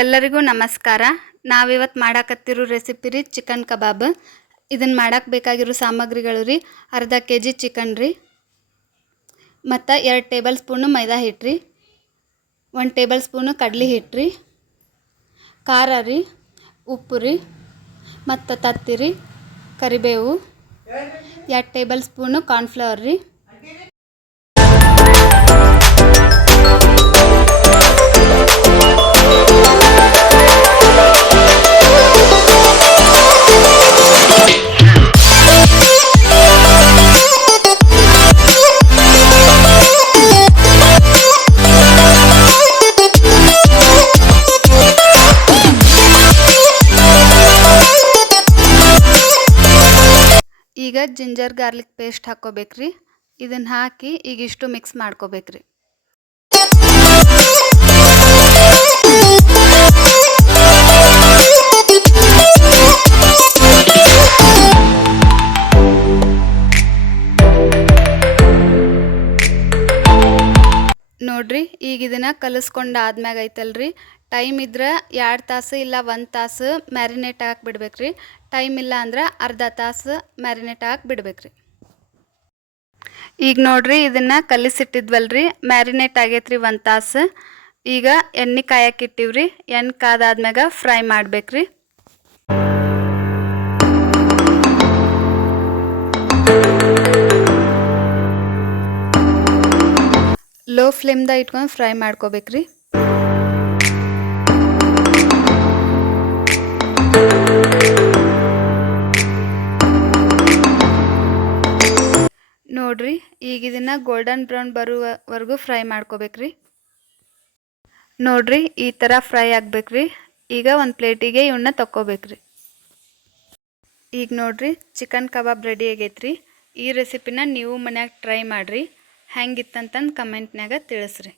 ಎಲ್ಲರಿಗೂ ನಮಸ್ಕಾರ. ನಾವಿವತ್ತು ಮಾಡಾಕತ್ತಿರೋ ರೆಸಿಪಿ ರೀ ಚಿಕನ್ ಕಬಾಬ್. ಇದನ್ನು ಮಾಡಕ್ಕೆ ಬೇಕಾಗಿರೋ ಸಾಮಗ್ರಿಗಳು ರೀ ಅರ್ಧ kg ಚಿಕನ್ ರೀ, ಮತ್ತು 2 ಟೇಬಲ್ ಸ್ಪೂನು ಮೈದಾ ಹಿಟ್ಟು ರೀ, 1 ಟೇಬಲ್ ಸ್ಪೂನು ಕಡಲೆ ಹಿಟ್ಟು ರೀ, ಖಾರ ರೀ, ಉಪ್ಪು ರೀ, ಮತ್ತು ತತ್ತಿ ರೀ, ಕರಿಬೇವು, 2 ಟೇಬಲ್ ಸ್ಪೂನು ಕಾರ್ನ್ಫ್ಲವರ್ ರೀ. ಈಗ ಜಿಂಜರ್ ಗಾರ್ಲಿಕ್ ಪೇಸ್ಟ್ ಹಾಕ್ಕೋಬೇಕ್ರಿ. ಇದನ್ನು ಹಾಕಿ ಈಗ ಇಷ್ಟು ಮಿಕ್ಸ್ ಮಾಡ್ಕೋಬೇಕ್ರಿ. ನೋಡ್ರಿ, ಈಗ ಇದನ್ನು ಕಲಿಸ್ಕೊಂಡಾದ್ಮ್ಯಾಗ ಐತಲ್ರಿ, ಟೈಮ್ ಇದ್ರೆ 2 ತಾಸು ಇಲ್ಲ 1 ತಾಸು ಮ್ಯಾರಿನೇಟ್ ಹಾಕಿ ಬಿಡ್ಬೇಕ್ರಿ. ಟೈಮ್ ಇಲ್ಲ ಅಂದ್ರೆ ಅರ್ಧ ತಾಸು ಮ್ಯಾರಿನೇಟ್ ಹಾಕಿ ಬಿಡ್ಬೇಕ್ರಿ. ಈಗ ನೋಡ್ರಿ, ಇದನ್ನು ಕಲಿಸಿಟ್ಟಿದ್ವಲ್ರಿ, ಮ್ಯಾರಿನೇಟ್ ಆಗೈತ್ರಿ 1 ತಾಸು. ಈಗ ಎಣ್ಣೆ ಕಾಯಕ್ಕಿಟ್ಟಿವ್ರಿ. ಎಣ್ಣೆ ಕಾದಾದ್ಮ್ಯಾಗ ಫ್ರೈ ಮಾಡ್ಬೇಕ್ರಿ. ಲೋ ಫ್ಲೇಮ್ದಾಗ ಇಟ್ಕೊಂಡು ಫ್ರೈ ಮಾಡ್ಕೋಬೇಕ್ರಿ. ನೋಡ್ರಿ, ಈಗ ಇದನ್ನು ಗೋಲ್ಡನ್ ಬ್ರೌನ್ ಬರುವವರೆಗೂ ಫ್ರೈ ಮಾಡ್ಕೋಬೇಕ್ರಿ. ನೋಡ್ರಿ, ಈ ಥರ ಫ್ರೈ ಆಗ್ಬೇಕ್ರಿ. ಈಗ ಒಂದು ಪ್ಲೇಟಿಗೆ ಇವನ್ನ ತಕ್ಕೋಬೇಕ್ರಿ. ಈಗ ನೋಡ್ರಿ, ಚಿಕನ್ ಕಬಾಬ್ ರೆಡಿ ಆಗೈತ್ರಿ. ಈ ರೆಸಿಪಿನ ನೀವು ಮನ್ಯಾಗ ಟ್ರೈ ಮಾಡಿರಿ. ಹೆಂಗಿತ್ತಂತಂದು ಕಮೆಂಟ್ನಾಗ ತಿಳಿಸ್ರಿ.